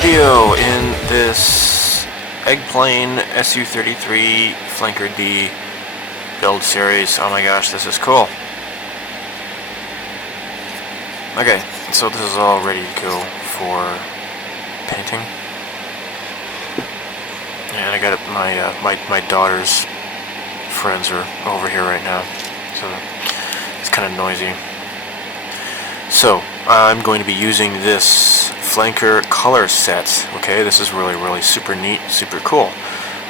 video in this Eggplane Su-33 Flanker D build series. Oh my gosh, this is cool. Okay, so this is all ready to go for painting. And I got it, my daughter's friends are over here right now, so it's kind of noisy. So I'm going to be using this flanker color set. Okay, this is really super neat, super cool.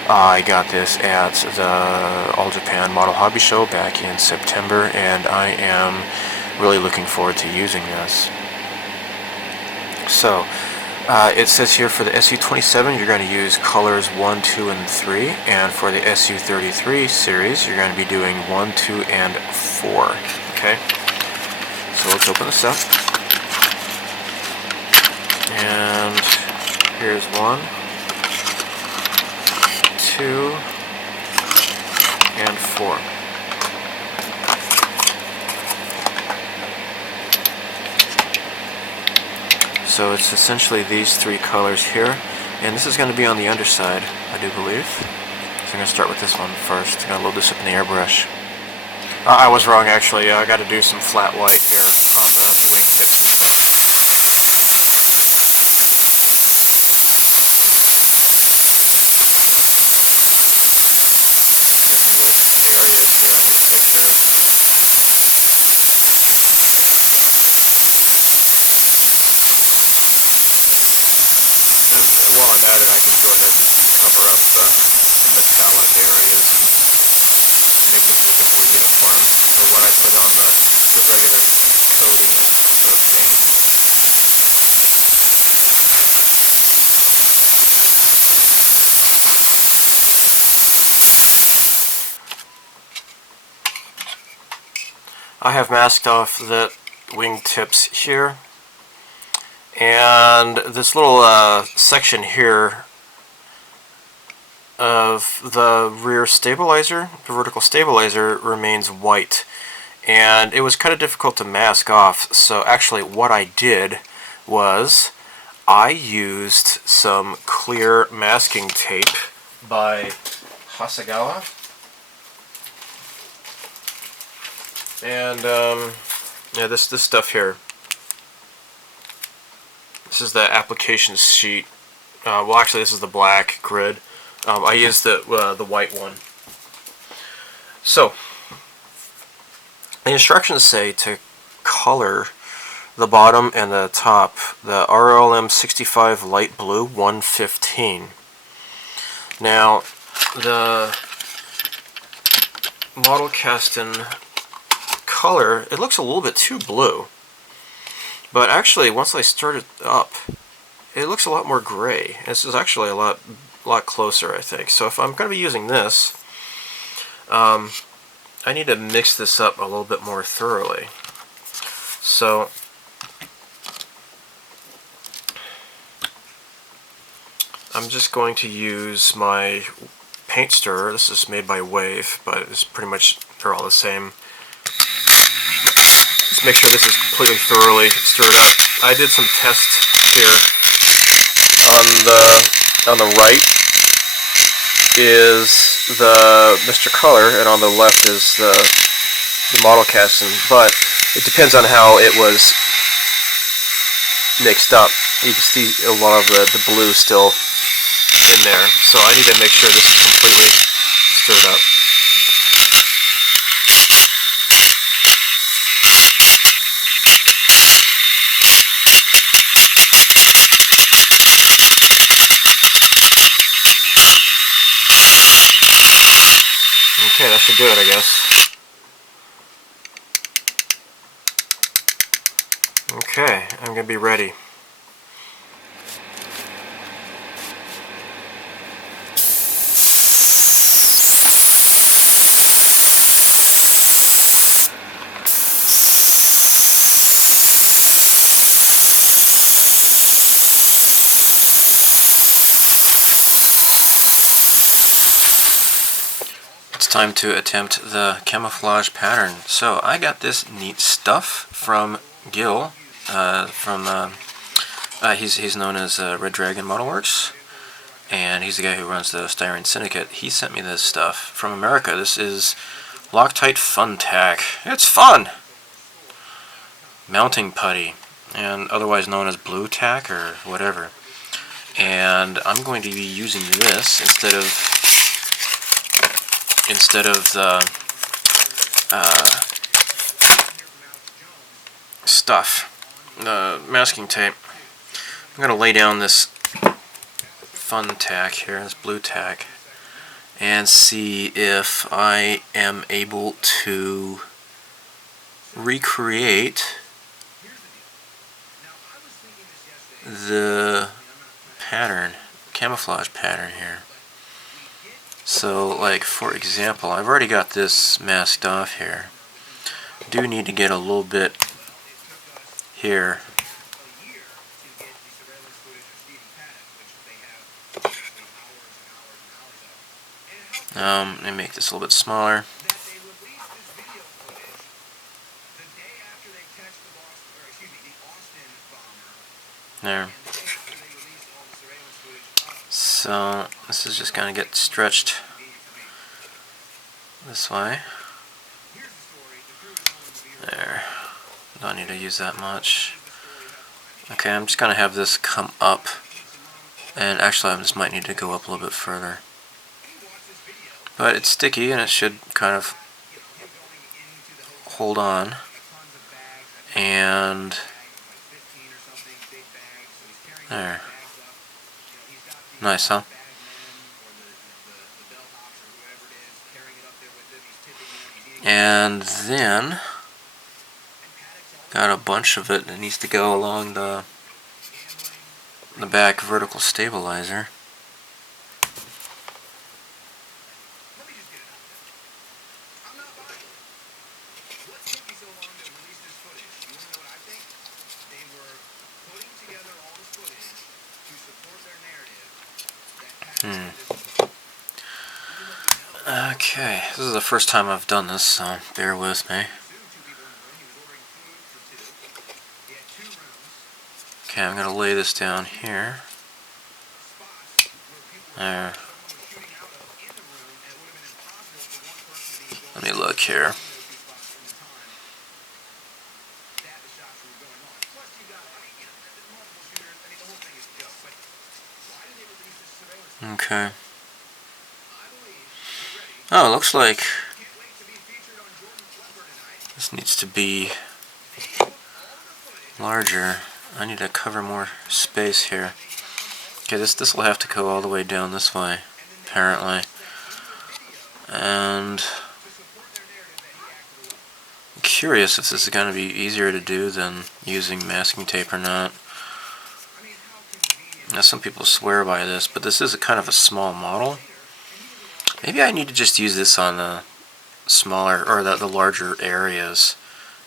I got this at the All Japan Model Hobby Show back in September, and I am really looking forward to using this. So it says here for the Su-27 you're going to use colors 1, 2, and 3, and for the Su-33 series you're going to be doing 1, 2, and 4. Okay, so let's open this up. And here's 1, 2, and 4. So it's essentially these three colors here, and this is going to be on the underside, I do believe. So I'm going to start with this one first. I'm going to load this up in the airbrush. I was wrong actually, I got to do some flat white here on the wingtips and stuff. Areas here I need to take care of. And while I'm at it, I can go ahead and cover up the metallic areas and make them look a bit more uniform for what I put on the regular coating of paint. I have masked off the wingtips here, and this little section here of the rear stabilizer, the vertical stabilizer, remains white, and it was kind of difficult to mask off. So actually what I did was I used some clear masking tape by Hasegawa. And yeah, this stuff here. This is the application sheet. Well, actually, this is the black grid. I used the white one. So the instructions say to color the bottom and the top the RLM 65 light blue 115. Now the Modelkasten color, it looks a little bit too blue, but actually once I start it up it looks a lot more gray. This is actually a lot closer, I think. So if I'm going to be using this, I need to mix this up a little bit more thoroughly. So I'm just going to use my paint stirrer. This is made by Wave, but it's pretty much, they're all the same. Just make sure this is completely thoroughly stirred up. I did some tests here. On the right is the Mr. Color, and on the left is the Modelkasten. But it depends on how it was mixed up. You can see a lot of the blue still in there. So I need to make sure this is completely stirred up. Okay, that should do it, I guess. Okay, I'm going to be ready. Time to attempt the camouflage pattern. So I got this neat stuff from Gil from He's known as Red Dragon Model Works, and he's the guy who runs the Styrene Syndicate. He sent me this stuff from America. This is Loctite Fun Tack. It's fun! Mounting putty, and otherwise known as blue tack or whatever. And I'm going to be using this instead of the the masking tape. I'm going to lay down this fun tack here, this blue tack, and see if I am able to recreate the pattern, camouflage pattern here. So, like, for example, I've already got this masked off here. I do need to get a little bit here. Let me make this a little bit smaller. There. So this is just going to get stretched this way. There. Don't need to use that much. Okay, I'm just going to have this come up. And actually I just might need to go up a little bit further. But it's sticky and it should kind of hold on. And there. Nice, huh? And then got a bunch of it that needs to go along the back vertical stabilizer. Okay, this is the first time I've done this, so bear with me. Okay, I'm going to lay this down here. There. Let me look here. Okay. Oh, it looks like this needs to be larger. I need to cover more space here. Okay, this will have to go all the way down this way, apparently. And I'm curious if this is going to be easier to do than using masking tape or not. Now, some people swear by this, but this is a kind of a small model. Maybe I need to just use this on the smaller or the larger areas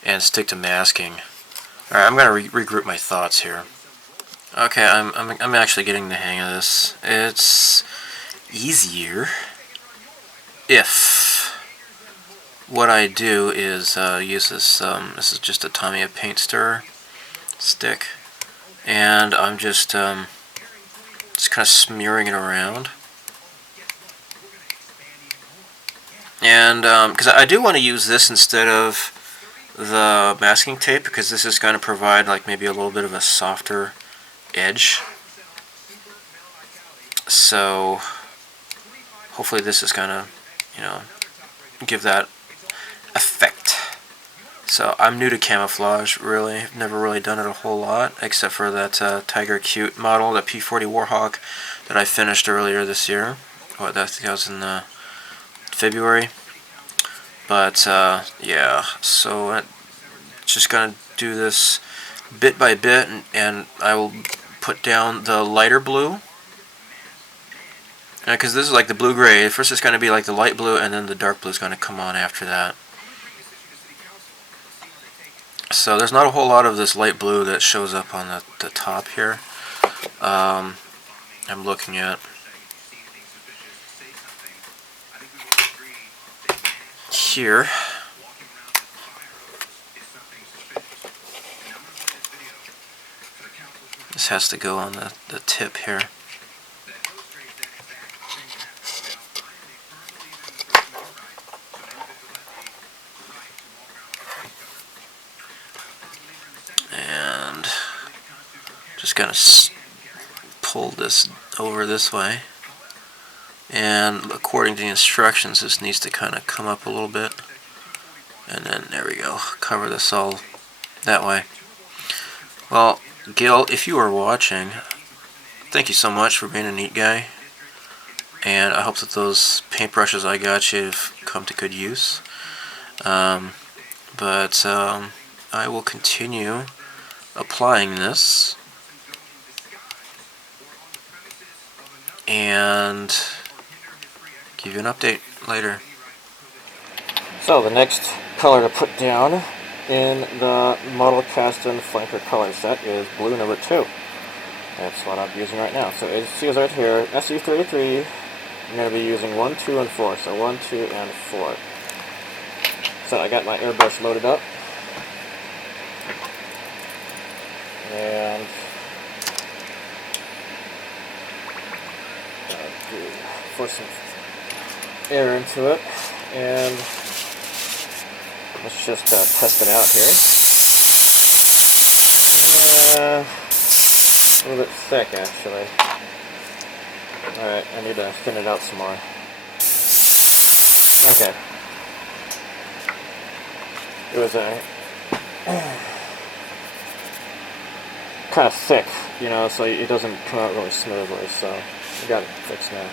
and stick to masking. Alright, I'm going to regroup my thoughts here. Okay, I'm actually getting the hang of this. It's easier if what I do is use this. This is just a Tamiya paint stirrer stick, and I'm just kind of smearing it around. And because I do want to use this instead of the masking tape, because this is going to provide like maybe a little bit of a softer edge. So hopefully this is going to, you know, give that effect. So I'm new to camouflage, really. I've never really done it a whole lot, except for that Tiger Cute model, the P40 Warhawk that I finished earlier this year. What, that was in February. But yeah, so I'm just gonna do this bit by bit, and I will put down the lighter blue, because this is like the blue-gray. First it's going to be like the light blue, and then the dark blue is going to come on after that. So there's not a whole lot of this light blue that shows up on the top here. I'm looking at here. This has to go on the tip here. And just gonna pull this over this way. And according to the instructions, this needs to kind of come up a little bit. And then there we go. Cover this all that way. Well, Gil, if you are watching, thank you so much for being a neat guy. And I hope that those paintbrushes I got you have come to good use. I will continue applying this. And give you an update later. So the next color to put down in the Modelkasten Flanker color set is blue number 2. That's what I'm using right now. So it says right here, Su-33, I'm going to be using 1, 2, and 4. So 1, 2, and 4. So I got my airbrush loaded up. And pour some air into it. And let's just test it out here. A little bit thick, actually. Alright, I need to thin it out some more. Okay. It was kind of thick, you know, so it doesn't come out really smoothly, so I got it fixed now.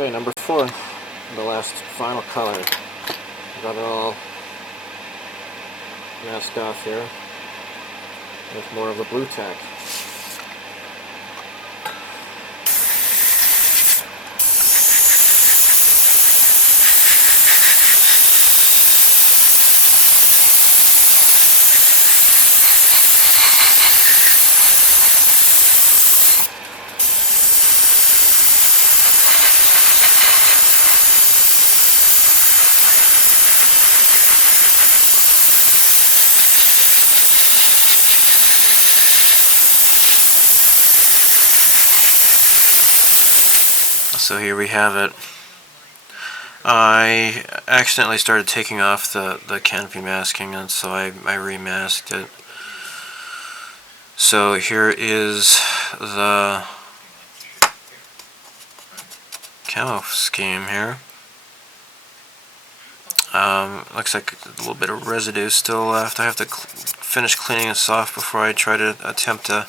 Okay, number 4, the last final color. Got it all masked off here with more of the blue tack. So here we have it. I accidentally started taking off the canopy masking, and so I remasked it. So here is the camo scheme here. Looks like a little bit of residue still left. I have to finish cleaning this off before I try to attempt a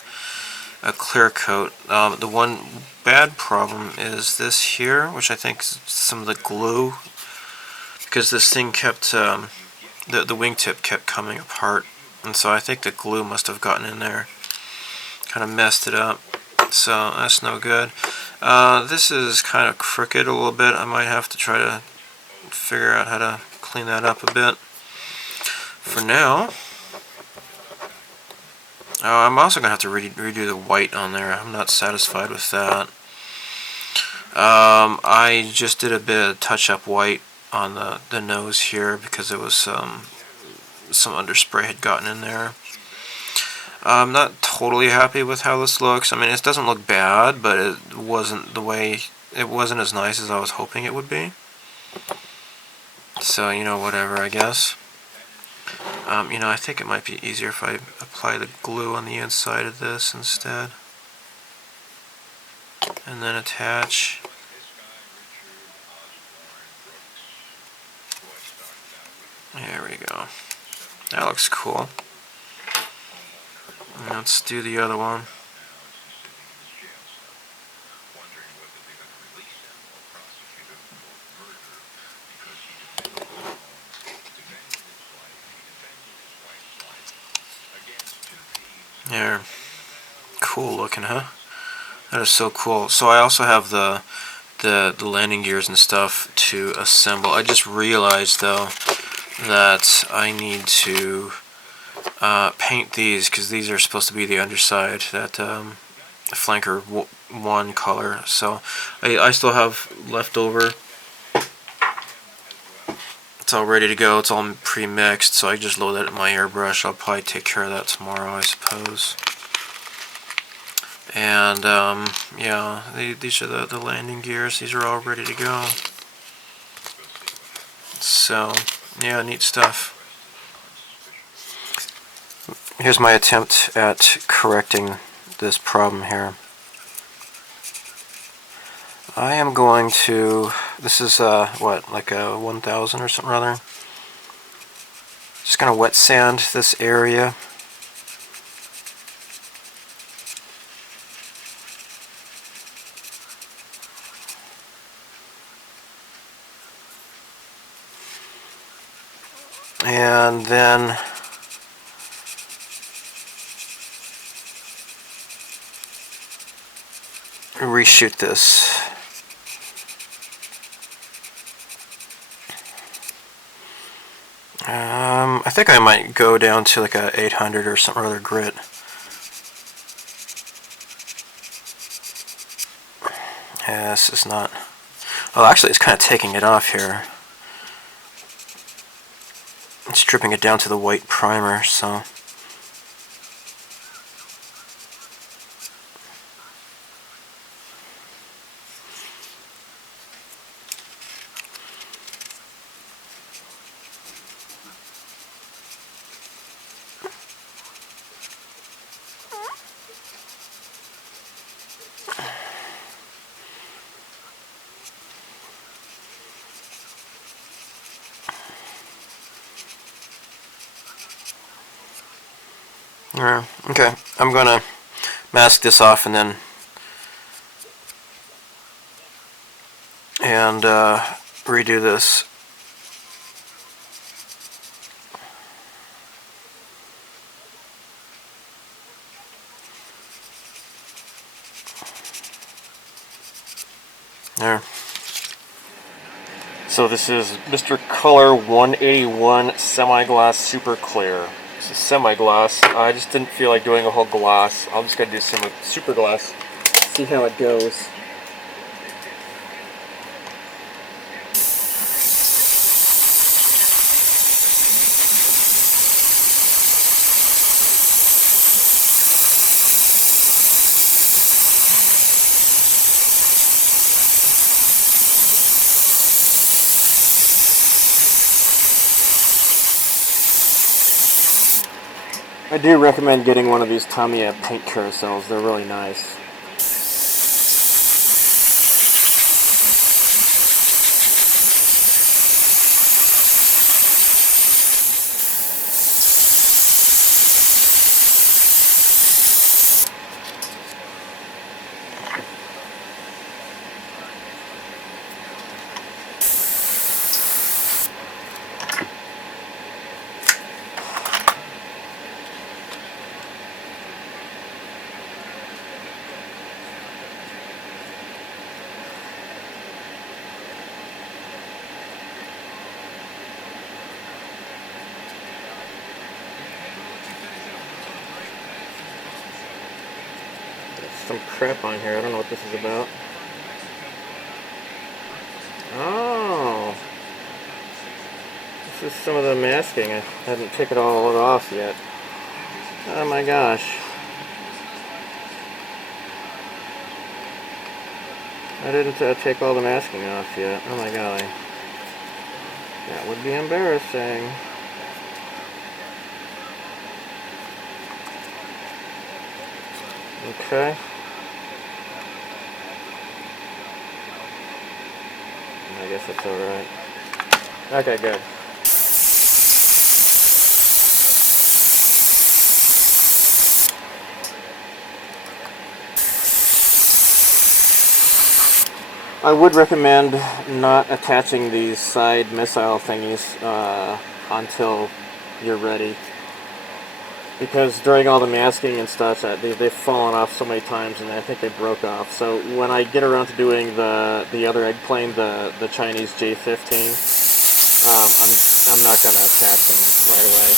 clear coat. The one bad problem is this here, which I think is some of the glue, because this thing kept, the wingtip kept coming apart, and so I think the glue must have gotten in there, kind of messed it up, so that's no good. This is kind of crooked a little bit. I might have to try to figure out how to clean that up a bit. For now, I'm also going to have to redo the white on there. I'm not satisfied with that. I just did a bit of touch-up white on the nose here because it was some underspray had gotten in there. I'm not totally happy with how this looks. I mean, it doesn't look bad, but it wasn't as nice as I was hoping it would be. So, you know, whatever, I guess. You know, I think it might be easier if I apply the glue on the inside of this instead. And then attach. There we go. That looks cool. And let's do the other one. There. Cool looking, huh? That is so cool. So I also have the landing gears and stuff to assemble. I just realized though that I need to paint these because these are supposed to be the underside, that flanker 1 color. So I still have leftover. It's all ready to go. It's all pre-mixed, so I just load that in my airbrush. I'll probably take care of that tomorrow, I suppose. And yeah, these are the landing gears. These are all ready to go. So yeah, neat stuff. Here's my attempt at correcting this problem here. I am going to, this is what, like a 1000 or something rather. Just gonna wet sand this area. And then reshoot this. I think I might go down to like a 800 or something other grit. Yeah, this is not. Oh, actually, it's kind of taking it off here. It's stripping it down to the white primer, so. Okay, I'm gonna mask this off and then redo this. There. So this is Mr. Color 181 Semi-Gloss Super Clear. This is semi-gloss. I just didn't feel like doing a whole gloss. I'm just going to do some super gloss. See how it goes. I do recommend getting one of these Tamiya paint carousels. They're really nice. Some crap on here. I don't know what this is about. Oh, this is some of the masking. I haven't taken all of it off yet. Oh my gosh. I didn't take all the masking off yet. Oh my golly. That would be embarrassing. Okay. I guess that's alright. Okay, good. I would recommend not attaching these side missile thingies until you're ready. because during all the masking and stuff, they've fallen off so many times, and I think they broke off. So when I get around to doing the other Eggplane, the Chinese J15, I'm not gonna attach them right away.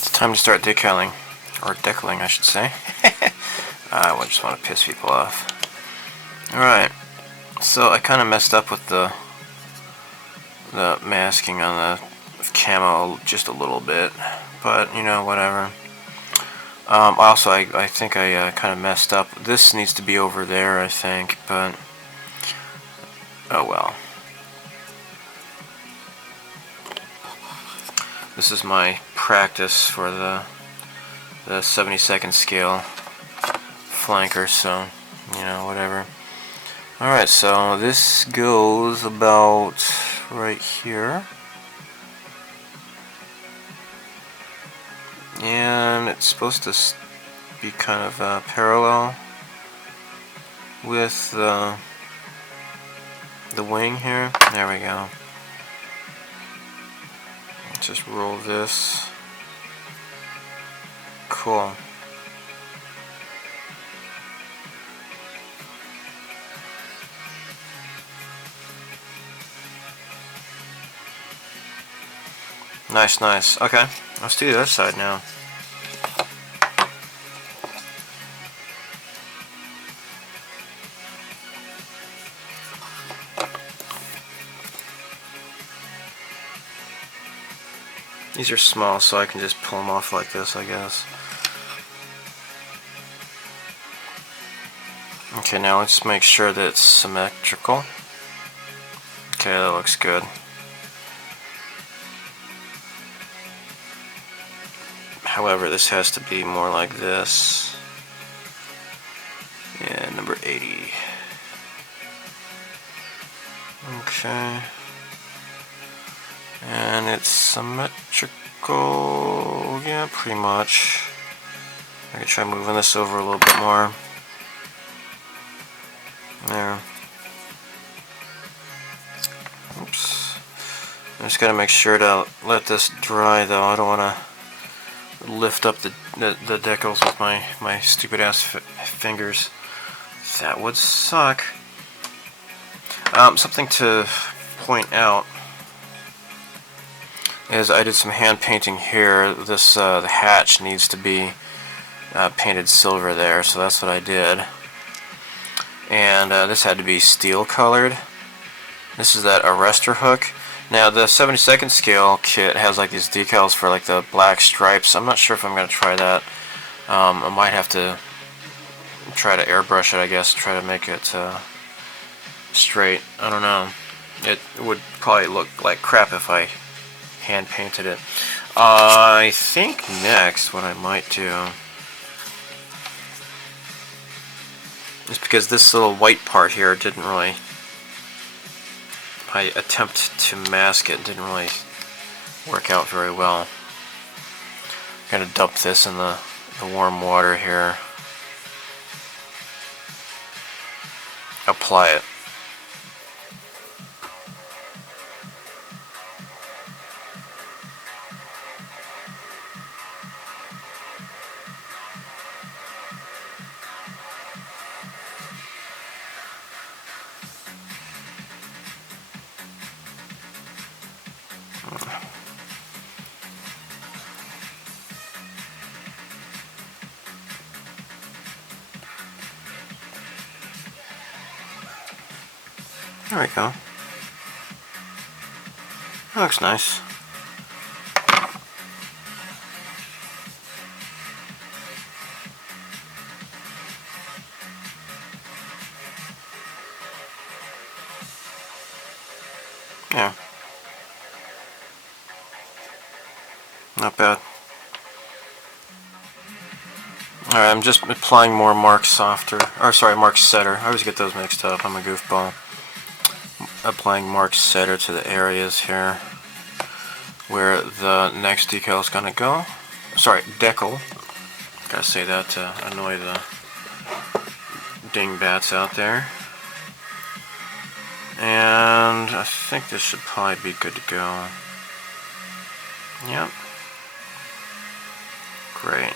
It's time to start decaling, or decaling, I should say. I just want to piss people off. Alright, so I kind of messed up with the masking on the camo just a little bit, but you know, whatever. Also, I think I kind of messed up. This needs to be over there, I think, but oh well. This is my practice for the 72nd scale flanker, so you know, whatever. Alright, so this goes about right here, and it's supposed to be kind of parallel with the wing here. There we go. Just roll this. Cool. Nice, nice. Okay, let's do the other side now. These are small, so I can just pull them off like this, I guess. Okay, now let's make sure that it's symmetrical. Okay, that looks good. However, this has to be more like this. Yeah, number 80. Okay. And it's symmetrical, yeah, pretty much. I can try moving this over a little bit more. There. Oops. I just gotta make sure to let this dry though. I don't wanna lift up the decals with my stupid ass fingers. That would suck. Something to point out is I did some hand painting here. This the hatch needs to be painted silver there, so that's what I did. And this had to be steel colored. This is that arrestor hook. Now the 72nd scale kit has like these decals for like the black stripes. I'm not sure if I'm going to try that. I might have to try to airbrush it, I guess, try to make it straight. I don't know. It would probably look like crap if I hand painted it. I think next what I might do is, because this little white part here didn't really, my attempt to mask it didn't really work out very well. I'm going to dump this in the warm water here. Apply it. There we go. That looks nice. Yeah. Not bad. Alright, I'm just applying more Mark Softer, or sorry, Mark Setter. I always get those mixed up. I'm a goofball. Applying Mark Setter to the areas here where the next decal is going to go. Sorry, decal. Gotta say that to annoy the dingbats out there. And I think this should probably be good to go. Yep. Great.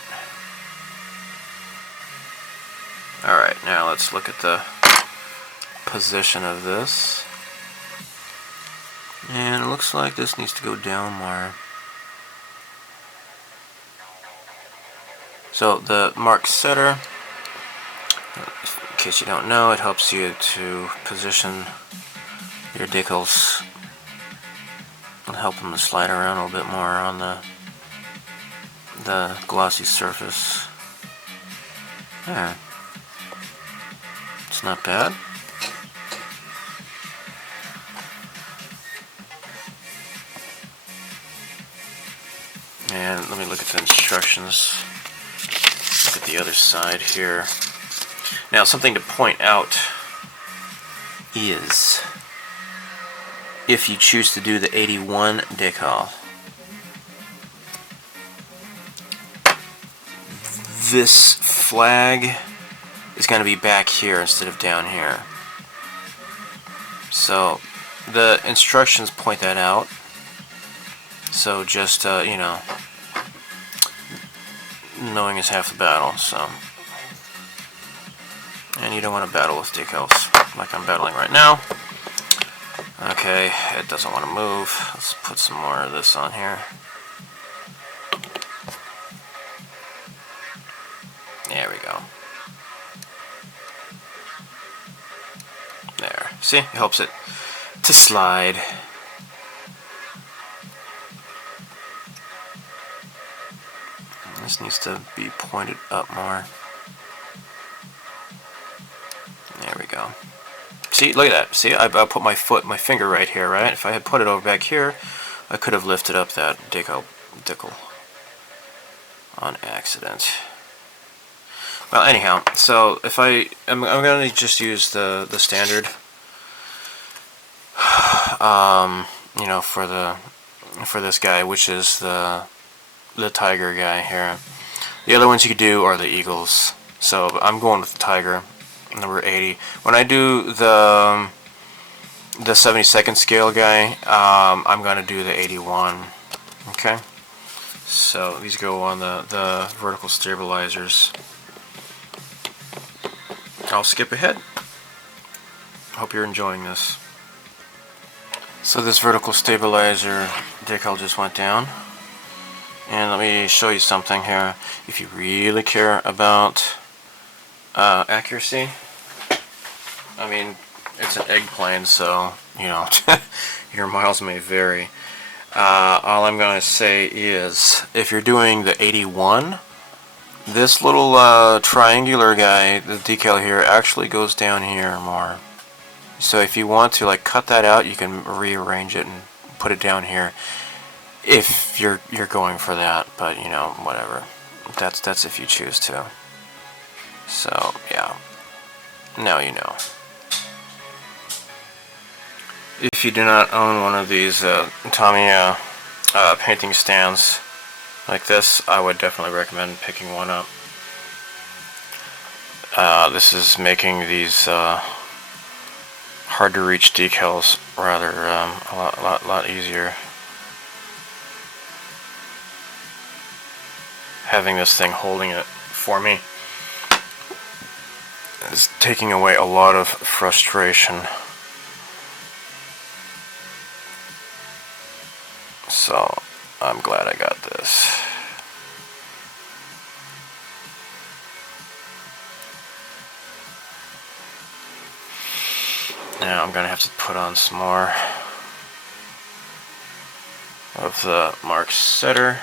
Alright, now let's look at the position of this. And it looks like this needs to go down more. So the mark setter, in case you don't know, it helps you to position your decals and help them to slide around a little bit more on the glossy surface. Yeah, it's not bad. And let me look at the instructions. Look at the other side here. Now, something to point out is, if you choose to do the 81 decal, this flag is going to be back here instead of down here. So the instructions point that out. So just you know, knowing is half the battle. So, and you don't want to battle with decals like I'm battling right now. Okay, it doesn't want to move. Let's put some more of this on here. There we go. There. See? It helps it to slide. This needs to be pointed up more. There we go. See, look at that. See, I put my finger right here, right? If I had put it over back here, I could have lifted up that decal on accident. Well, anyhow, so if I'm going to just use the standard, you know, for this guy, which is the tiger guy here. The other ones you could do are the eagles. So I'm going with the tiger, number 80. When I do the 72nd scale guy, I'm going to do the 81. Okay. So these go on the vertical stabilizers. I'll skip ahead. Hope you're enjoying this. So this vertical stabilizer decal just went down. And let me show you something here. If you really care about accuracy, I mean, it's an Eggplane, so, you know, your miles may vary. All I'm going to say is, if you're doing the 81, this little triangular guy, the decal here, actually goes down here more. So if you want to like cut that out, you can rearrange it and put it down here. If you're going for that, but you know, whatever. That's if you choose to. So yeah, now you know. If you do not own one of these Tommy painting stands like this, I would definitely recommend picking one up. This is making these hard to reach decals rather a lot easier. Having this thing holding it for me is taking away a lot of frustration. So I'm glad I got this. Now I'm gonna have to put on some more of the mark setter.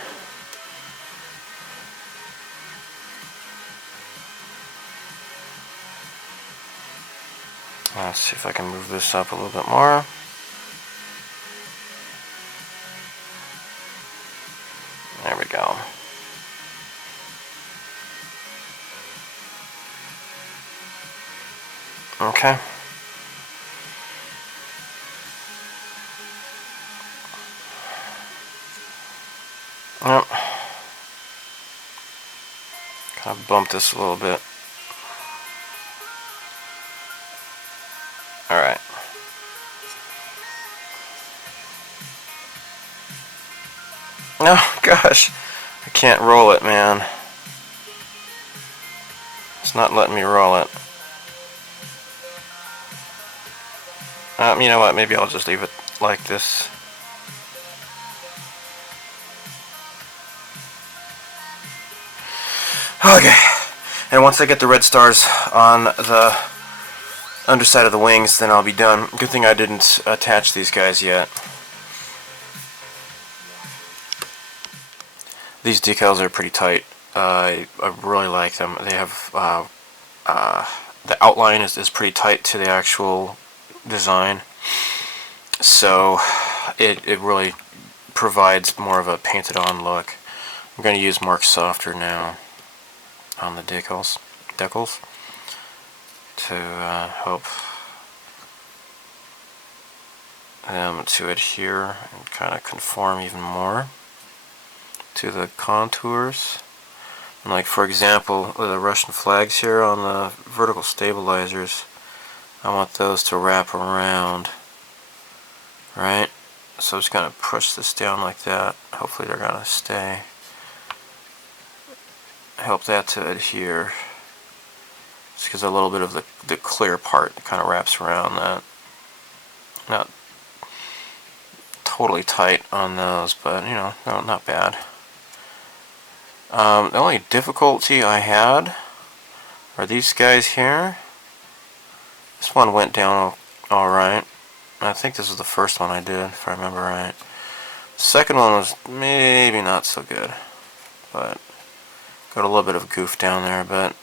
Let's see if I can move this up a little bit more. There we go. Okay. Yep. Kind of bump this a little bit. Gosh, I can't roll it, man. It's not letting me roll it. You know what? Maybe I'll just leave it like this. Okay. And once I get the red stars on the underside of the wings, then I'll be done. Good thing I didn't attach these guys yet. These decals are pretty tight. I really like them. They have the outline is pretty tight to the actual design, so it really provides more of a painted on look. I'm going to use more softer now on the decals to help them to adhere and kind of conform even more to the contours. And like for example, the Russian flags here on the vertical stabilizers, I want those to wrap around, right? So I'm just going to push this down like that. Hopefully they're going to stay. Help that to adhere. Just because a little bit of the clear part kind of wraps around that. Not totally tight on those, but you know, no, not bad. The only difficulty I had are these guys here. This one went down alright. I think this was the first one I did, if I remember right. The second one was maybe not so good, but got a little bit of goof down there, but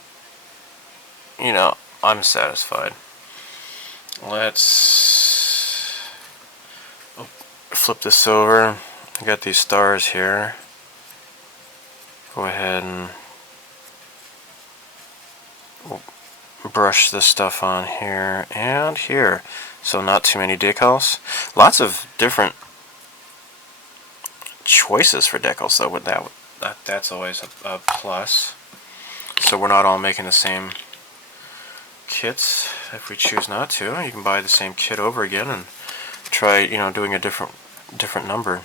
you know, I'm satisfied. Let's flip this over. I got these stars here. Go ahead and brush this stuff on here and here, so not too many decals. Lots of different choices for decals, though. That's always a plus. So we're not all making the same kits. If we choose not to, you can buy the same kit over again and try, you know, doing a different number.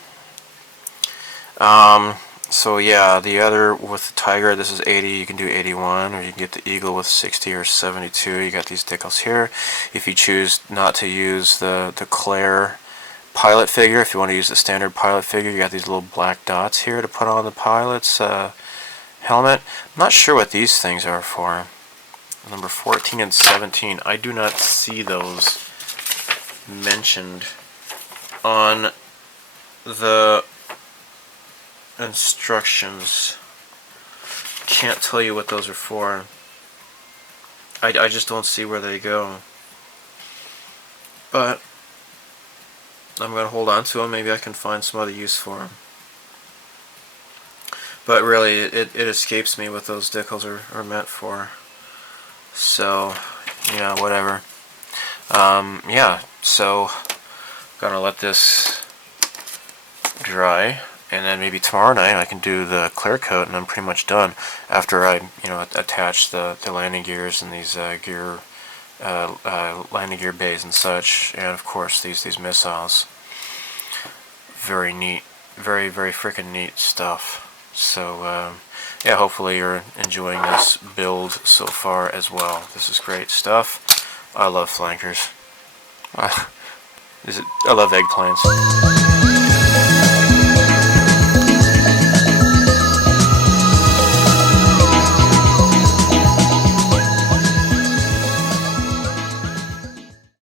So yeah, the other with the Tiger, this is 80, you can do 81, or you can get the Eagle with 60 or 72. You got these decals here. If you choose not to use the Claire pilot figure, if you want to use the standard pilot figure, you got these little black dots here to put on the pilot's helmet. I'm not sure what these things are for. Number 14 and 17, I do not see those mentioned on the instructions. Can't tell you what those are for. I just don't see where they go. But I'm going to hold on to them. Maybe I can find some other use for them. But really, it escapes me what those decals are meant for. So, yeah, whatever. Yeah, so gonna let this dry, and then maybe tomorrow night I can do the clear coat, and I'm pretty much done. After I, you know, attach the landing gears and these landing gear bays and such, and of course these missiles. Very neat, very freaking neat stuff. So yeah, hopefully you're enjoying this build so far as well. This is great stuff. I love flankers. I love eggplanes.